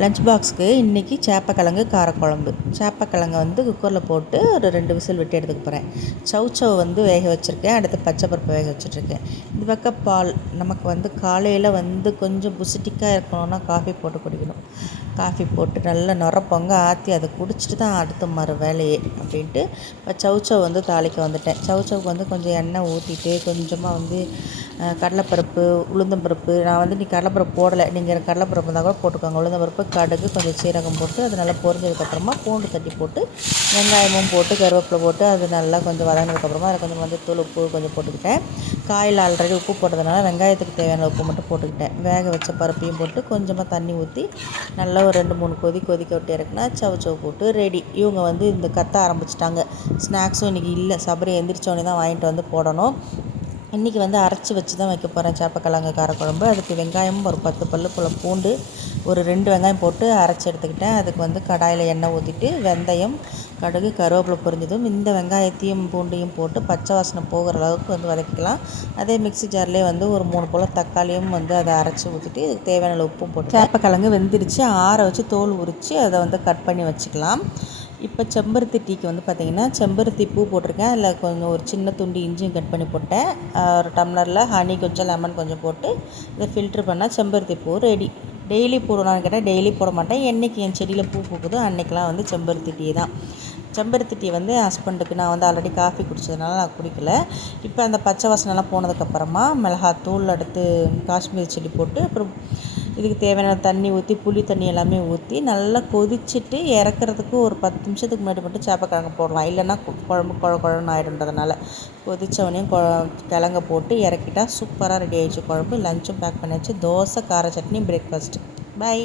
Lunch பாக்ஸ்க்கு இன்றைக்கி சேப்பக்கிழங்கு காரக்குழம்பு. சேப்பக்கிழங்கு வந்து குக்கரில் போட்டு ஒரு ரெண்டு விசில் விட்டு எடுத்துக்க போகிறேன் சவு வந்து வேக வச்சுருக்கேன். அடுத்து பச்சை பருப்பு வேக வச்சுட்ருக்கேன். இந்த பக்கம் பால். நமக்கு வந்து காலையில் வந்து கொஞ்சம் புசிட்டிக்காக இருக்கணும்னா காஃபி போட்டு குடிக்கணும். காஃபி போட்டு நல்லா நுர பொங்க ஆற்றி அதை குடிச்சிட்டு தான் அடுத்த மறு வேலையே அப்படின்ட்டு இப்போ சவுச்சவ் வந்து தாளிக்க வந்துட்டேன். சவுச்சவுக்கு வந்து கொஞ்சம் எண்ணெய் ஊற்றிட்டு கொஞ்சமாக வந்து கடலைப்பருப்பு உளுந்தம்பருப்பு. நான் வந்து நீ கடலைப்பருப்பு போடலை. நீங்கள் கடலைப்பருப்பு இருந்தால் கூட போட்டுக்கோங்க. உளுந்தம்பருப்பு கடுகு கொஞ்சம் சீரகம் போட்டு அது நல்லா பொரிஞ்சதுக்கப்புறமா பூண்டு தட்டி போட்டு வெங்காயமும் போட்டு கருவேப்பிலை போட்டு அது நல்லா கொஞ்சம் வதங்கினதுக்கப்புறமா அதில் கொஞ்சம் வந்து தூள் உப்பு கொஞ்சம் போட்டுக்கிட்டேன். காயில் ஆல்ரெடி உப்பு போட்டதுனால வெங்காயத்துக்கு தேவையான உப்பு மட்டும் போட்டுக்கிட்டேன். வேக வச்ச பருப்பையும் போட்டு கொஞ்சமாக தண்ணி ஊற்றி நல்லா ஒரு ரெண்டு மூணு கொதி கொதிக்க விட்டு இறக்குனா சவு சவு போட்டு ரெடி இவங்க வந்து இந்த கத்த ஆரம்பிச்சிட்டாங்க. ஸ்நாக்ஸும் இன்றைக்கி இல்லை. சபரி எந்திரிச்சோடனே தான் வாங்கிட்டு வந்து போடணும். இன்றைக்கி வந்து அரைச்சி வச்சு தான் வைக்க போகிறேன் சேப்பக்கிழங்கு காரக்குழம்பு. அதுக்கு வெங்காயமும் ஒரு பத்து பல்லு போல் பூண்டு ஒரு ரெண்டு வெங்காயம் போட்டு அரைச்சி எடுத்துக்கிட்டேன். அதுக்கு வந்து கடாயில் எண்ணெய் ஊற்றிட்டு வெந்தயம் கடுகு கருவேப்பிலை பொரிஞ்சதும் இந்த வெங்காயத்தையும் பூண்டையும் போட்டு பச்சை வாசனை போகிற அளவுக்கு வந்து வதக்கிக்கலாம். அதே மிக்ஸி ஜார்லேயே வந்து ஒரு மூணு போல் தக்காளியும் வந்து அதை அரைச்சி ஊற்றிட்டு இதுக்கு தேவையான உப்பும் போட்டு சேப்பக்கிழங்கு வெந்துருச்சு ஆற வச்சு தோல் உரித்து அதை வந்து கட் பண்ணி வச்சுக்கலாம். இப்போ செம்பருத்தி டீக்கு வந்து பார்த்திங்கன்னா செம்பருத்தி பூ போட்டிருக்கேன். அதில் கொஞ்சம் ஒரு சின்ன துண்டு இஞ்சியும் கட் பண்ணி போட்டேன். ஒரு டம்ளரில் ஹனி கொஞ்சம் லெமன் கொஞ்சம் போட்டு இதை ஃபில்ட்ரு பண்ணால் செம்பருத்தி பூ ரெடி. டெய்லி போடலான்னு கேட்டால் டெய்லி போட மாட்டேன். என்றைக்கு என் செடியில் பூ பூக்குதோ அன்றைக்கெலாம் வந்து செம்பருத்தி டீ தான். செம்பருத்தி டீ வந்து ஹஸ்பண்டுக்கு நான் வந்து ஆல்ரெடி காஃபி குடித்ததுனால நான் குடிக்கல. இப்போ அந்த பச்சை வாசனைலாம் போனதுக்கப்புறமா மிளகாத்தூள் அடுத்து காஷ்மீர் செடி போட்டு அப்புறம் இதுக்கு தேவையான தண்ணி ஊற்றி புளி தண்ணி எல்லாமே ஊற்றி நல்லா கொதிச்சுட்டு இறக்குறதுக்கு ஒரு பத்து நிமிஷத்துக்கு முன்னாடி மட்டும் சேப்பக்கிழங்கு போடலாம். இல்லைன்னா குழம்பு குழ குழன்னு ஆகிடுன்றதுனால கொதித்தவனையும் கிழங்க போட்டு இறக்கிட்டா சூப்பராக ரெடி ஆகிடுச்சு குழம்பு. லஞ்சும் பேக் பண்ணியாச்சு தோசை கார சட்னி பிரேக்ஃபாஸ்ட்டு பை